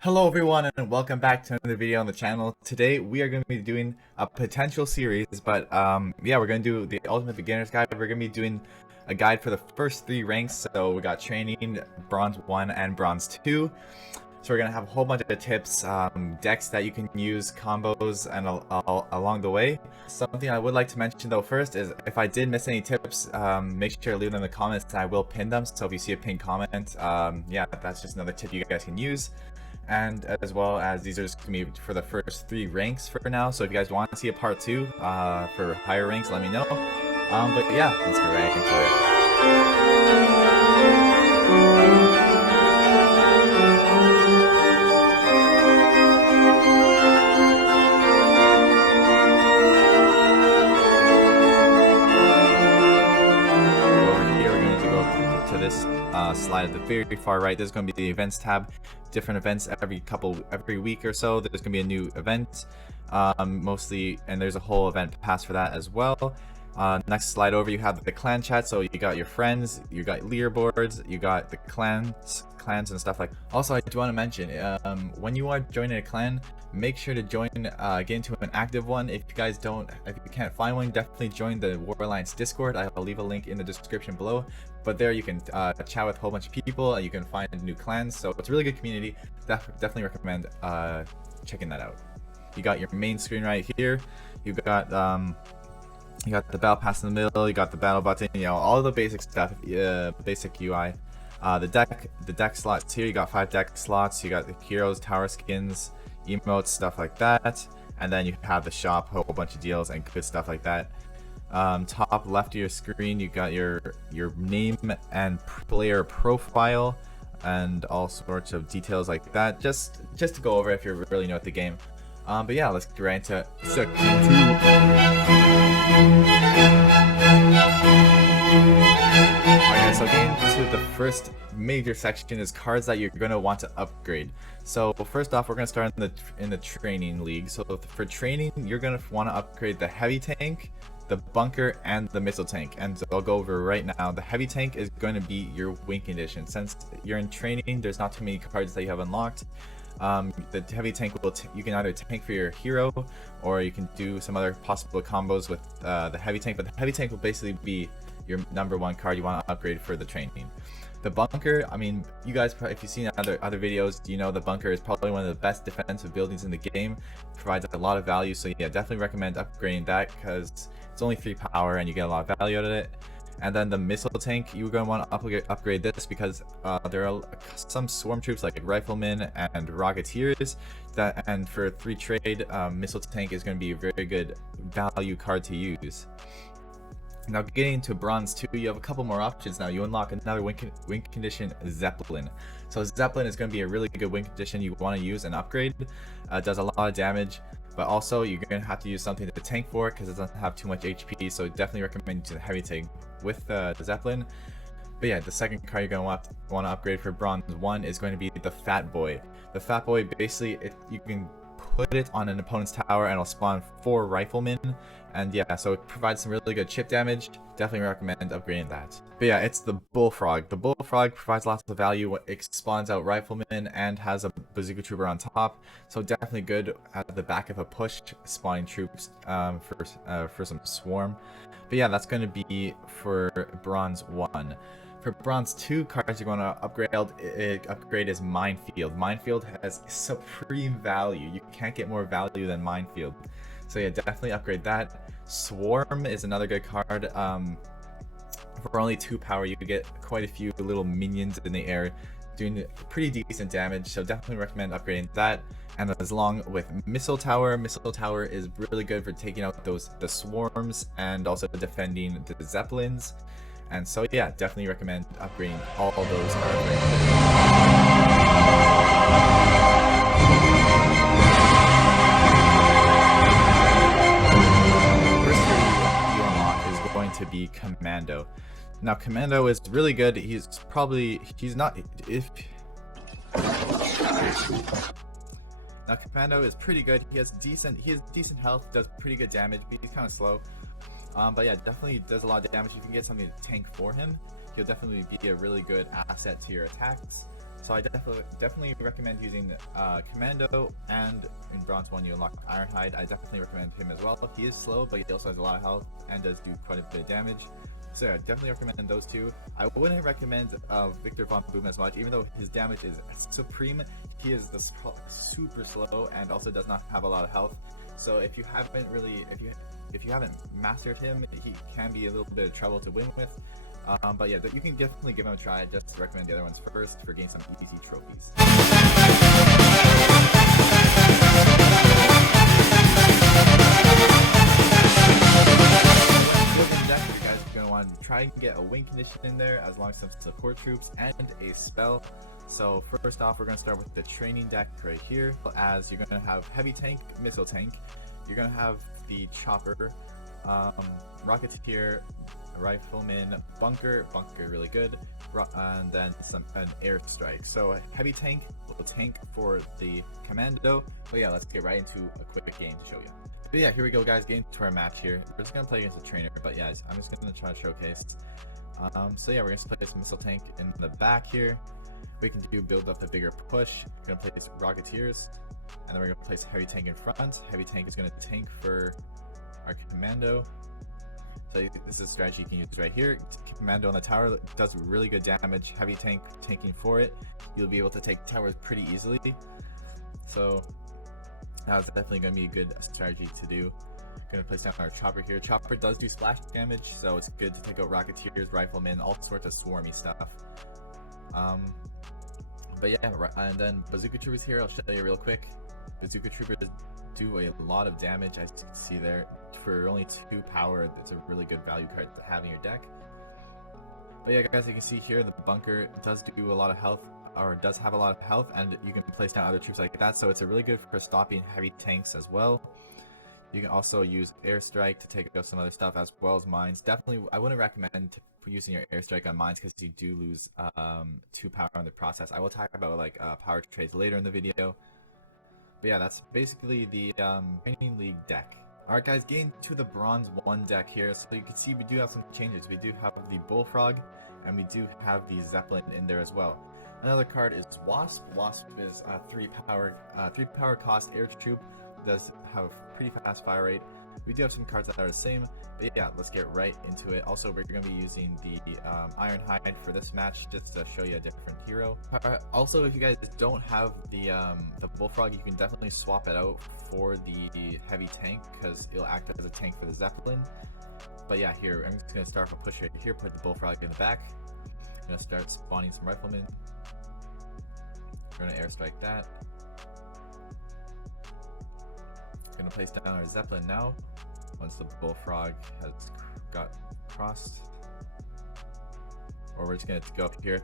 Hello everyone and welcome back to another video on the channel. Today we are going to be doing a potential series, but yeah, we're going to do the Ultimate Beginner's Guide. We're going to be doing a guide for the first 3 ranks. So we got Training, Bronze 1 and Bronze 2. So we're going to have a whole bunch of tips, decks that you can use, combos, and along the way. Something I would like to mention though first is if I did miss any tips, make sure to leave them in the comments and I will pin them. So if you see a pinned comment, yeah, that's just another tip you guys can use. And as well as these are just going to be for the first 3 ranks for now. So if you guys want to see a part 2 for higher ranks, let me know. But yeah, let's get right into it. This slide at the very far right, there's going to be the events tab. Different events every week or so. There's going to be a new event, mostly, and there's a whole event pass for that as well. Next slide over, you have the clan chat. So you got your friends, you got leaderboards, you got the clans and stuff like. Also, I do want to mention, when you are joining a clan, make sure to join, get into an active one. If you can't find one, definitely join the War Alliance Discord. I'll leave a link in the description below. But there you can chat with a whole bunch of people and you can find new clans. So it's a really good community. Definitely recommend checking that out. You got your main screen right here. You got the battle pass in the middle. You got the battle button. You know, all the basic stuff, basic UI. The deck slots here. You got 5 deck slots. You got the heroes, tower skins, emotes, stuff like that. And then you have the shop, a whole bunch of deals and good stuff like that. Top left of your screen, you got your name and player profile and all sorts of details like that, just to go over if you're really new at the game. But yeah, let's get right into section 2. Alright, so getting to the first major section is cards that you're going to want to upgrade. So first off, we're going to start in the training league. So for training, you're going to want to upgrade the heavy tank, the bunker, and the missile tank. And so I'll go over right now. The heavy tank is going to be your win condition. Since you're in training, there's not too many cards that you have unlocked. The heavy tank you can either tank for your hero, or you can do some other possible combos with the heavy tank. But the heavy tank will basically be your #1 card you want to upgrade for the training. The bunker, I mean, you guys, if you've seen other videos, you know the bunker is probably one of the best defensive buildings in the game. It provides a lot of value, so yeah, definitely recommend upgrading that because it's only 3 power and you get a lot of value out of it. And then the missile tank, you're going to want to upgrade this because there are some swarm troops like riflemen and rocketeers and for 3 trade, missile tank is going to be a very good value card to use. Now getting into Bronze 2, you have a couple more options now. You unlock another win condition, Zeppelin. So Zeppelin is going to be a really good win condition you want to use and upgrade. Does a lot of damage, but also you're going to have to use something to tank for it because it doesn't have too much HP. So definitely recommend you the heavy tank with the Zeppelin. But yeah, the second card you're going to want to upgrade for Bronze 1 is going to be the Fat Boy. The Fat Boy, basically, you can put it on an opponent's tower and it'll spawn 4 riflemen, and yeah, so it provides some really good chip damage. Definitely recommend upgrading that. But yeah, it's the Bullfrog. The Bullfrog provides lots of value. It spawns out riflemen and has a bazooka trooper on top, so definitely good at the back of a push, spawning troops for some swarm. But yeah, that's going to be for Bronze 1. For Bronze 2 cards you're going to upgrade is Minefield. Minefield has supreme value. You can't get more value than Minefield. So yeah, definitely upgrade that. Swarm is another good card. For only 2 power, you could get quite a few little minions in the air doing pretty decent damage. So definitely recommend upgrading that. And as long with Missile Tower. Missile Tower is really good for taking out the swarms and also defending the Zeppelins. And so yeah, definitely recommend upgrading all those cards right there. First hero you unlock is going to be Commando. Now Commando is really good. Now Commando is pretty good. He has decent health, does pretty good damage, but he's kind of slow. But yeah, definitely does a lot of damage. If you can get something to tank for him, he'll definitely be a really good asset to your attacks. So I definitely recommend using Commando, and in Bronze 1 you unlock Ironhide. I definitely recommend him as well. He is slow, but he also has a lot of health and does do quite a bit of damage. So yeah, definitely recommend those two. I wouldn't recommend Victor Von Boom as much, even though his damage is supreme. He is super slow and also does not have a lot of health. So if you haven't mastered him, he can be a little bit of trouble to win with. But yeah, you can definitely give him a try. Just recommend the other ones first for getting some easy trophies. Try and get a win condition in there, as long as some support troops and a spell. So first off, we're going to start with the training deck right here, as you're going to have heavy tank, missile tank, you're going to have the chopper, rocketeer, rifleman, bunker really good, and then an airstrike. So heavy tank will tank for the commando. But yeah, let's get right into a quick game to show you. But yeah, here we go, guys. Getting to our match here. We're just gonna play against a trainer, but yeah, I'm just gonna try to showcase. So yeah, we're gonna place missile tank in the back here. We can build up a bigger push. We're gonna place rocketeers, and then we're gonna place heavy tank in front. Heavy tank is gonna tank for our commando. So this is a strategy you can use right here. Commando on the tower does really good damage. Heavy tank tanking for it. You'll be able to take towers pretty easily. So that's definitely going to be a good strategy to do. Going to place down our chopper here. Chopper does do splash damage, so it's good to take out rocketeers, riflemen, all sorts of swarmy stuff. But yeah, and then bazooka troopers here. I'll show you real quick. Bazooka troopers do a lot of damage, as you can see there. For only 2 power, it's a really good value card to have in your deck. But yeah, guys, you can see here the bunker does do a lot of health, or does have a lot of health, and you can place down other troops like that, so it's a really good for stopping heavy tanks as well. You can also use airstrike to take out some other stuff, as well as mines. Definitely, I wouldn't recommend using your airstrike on mines, because you do lose 2 power in the process. I will talk about like power trades later in the video. But yeah, that's basically the training league deck. Alright guys, getting to the Bronze 1 deck here. So you can see we do have some changes. We do have the Bullfrog, and we do have the Zeppelin in there as well. Another card is Wasp. Wasp is a 3 power cost air troop. Does have pretty fast fire rate. We do have some cards that are the same, but yeah, let's get right into it. Also, we're going to be using the Ironhide for this match, just to show you a different hero. Also, if you guys don't have the Bullfrog, you can definitely swap it out for the heavy tank, because it'll act as a tank for the Zeppelin. But yeah, here, I'm just going to start off a push right here, put the Bullfrog in the back. I'm going to start spawning some riflemen. We're going to airstrike that. Going to place down our Zeppelin now, once the Bullfrog has got crossed. Or we're just going to go up here. A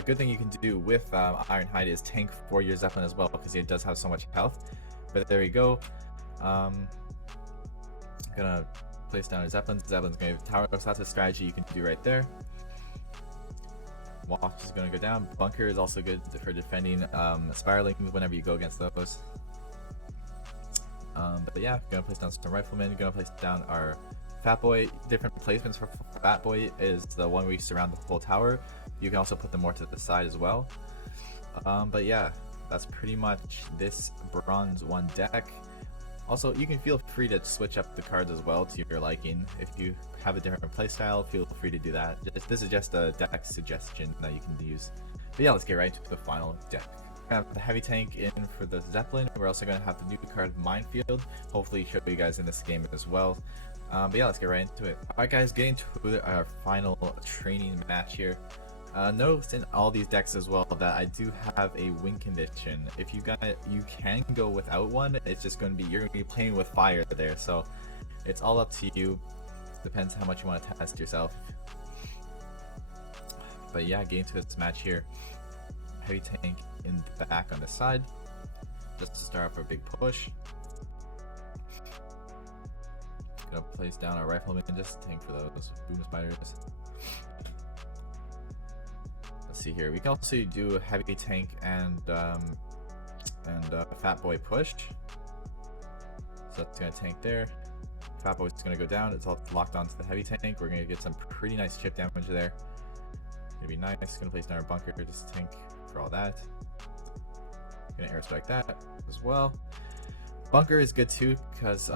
good thing you can do with Ironhide is tank for your Zeppelin as well, because it does have so much health. But there you go. Gonna place down our Zeppelin. Zeppelin's going to tower, so that's a strategy you can do right there. Wasp is going to go down. Bunker is also good for defending spiraling whenever you go against those. But yeah, gonna place down some riflemen. Gonna place down our Fat Boy. Different placements for Fat Boy is the one where you surround the whole tower. You can also put them more to the side as well. But yeah, that's pretty much this Bronze 1 deck. Also, you can feel free to switch up the cards as well to your liking. If you have a different playstyle, feel free to do that. This is just a deck suggestion that you can use. But yeah, let's get right into the final deck. We're gonna have the heavy tank in for the Zeppelin. We're also going to have the new card Minefield. Hopefully show you guys in this game as well. But yeah, let's get right into it. Alright guys, getting to our final training match here. Notice in all these decks as well that I do have a win condition. If you can go without one. It's just going to be, you're going to be playing with fire there. So it's all up to you. Depends how much you want to test yourself. But yeah, getting to this match here. Heavy tank in the back on the side, just to start off a big push. Gonna place down our riflemen and just tank for those boom spiders. Let's see here. We can also do a heavy tank and Fat Boy push. So that's gonna tank there. Fat Boy's gonna go down. It's all locked onto the heavy tank. We're gonna get some pretty nice chip damage there. Gonna be nice. Gonna place down our bunker, just tank for all that. Gonna airstrike that as well. Bunker is good too, because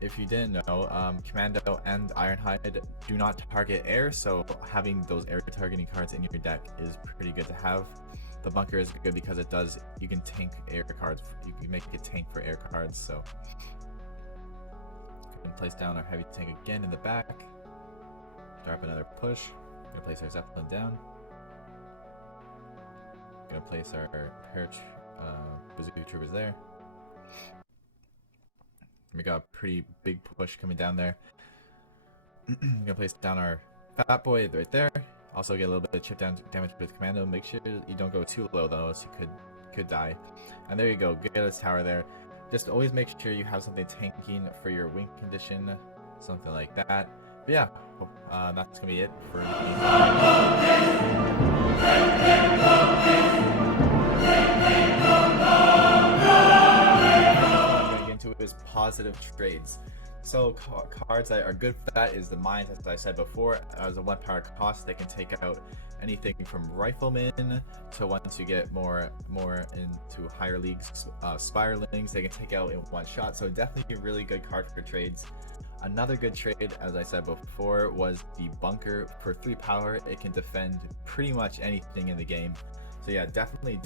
if you didn't know, Commando and Ironhide do not target air, so having those air targeting cards in your deck is pretty good to have. The Bunker is good because it does, you can tank air cards, you can make a tank for air cards, so. Gonna place down our heavy tank again in the back. Drop another push. Gonna place our Zeppelin down. Gonna place our bazooka troopers there. We got a pretty big push coming down there. Gonna place down our Fat Boy right there. Also get a little bit of chip down damage with Commando. Make sure you don't go too low though, else you could die. And there you go. Get this tower there. Just always make sure you have something tanking for your wing condition, something like that. But yeah, that's gonna be it for. Is positive trades. So cards that are good for that is the mines, as I said before. As a 1 power cost, they can take out anything from riflemen to once you get more into higher leagues, spirelings, they can take out in 1 shot. So definitely a really good card for trades. Another good trade, as I said before, was the Bunker. For 3 power, it can defend pretty much anything in the game. So yeah, definitely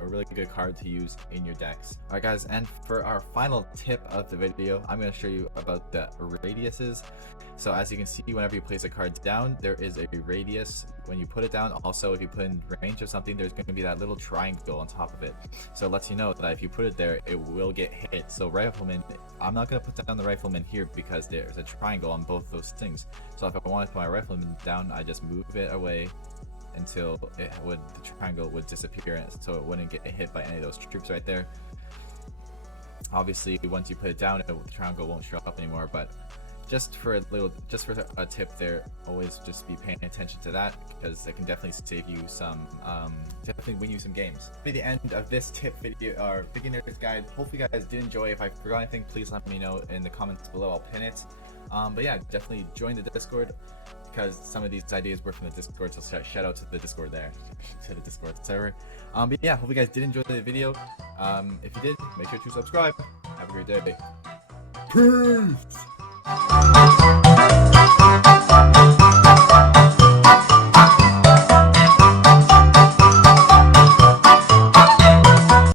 a really good card to use in your decks. Alright guys, and for our final tip of the video, I'm going to show you about the radiuses. So as you can see, whenever you place a card down, there is a radius when you put it down. Also, if you put in range of something, there's going to be that little triangle on top of it. So it lets you know that if you put it there, it will get hit. So Rifleman, I'm not going to put down the Rifleman here because there's a triangle on both those things. So if I want to put my Rifleman down, I just move it away until the triangle would disappear, so it wouldn't get hit by any of those troops right there. Obviously, once you put it down, the triangle won't show up anymore. But just for a tip there, always just be paying attention to that, because it can definitely save you some, definitely win you some games. Be the end of this tip video or beginner's guide. Hopefully, you guys did enjoy. If I forgot anything, please let me know in the comments below. I'll pin it. But yeah, definitely join the Discord, because some of these ideas were from the Discord, so shout out to the Discord there, to the Discord server. But yeah, hope you guys did enjoy the video. If you did, make sure to subscribe. Have a great day. Peace!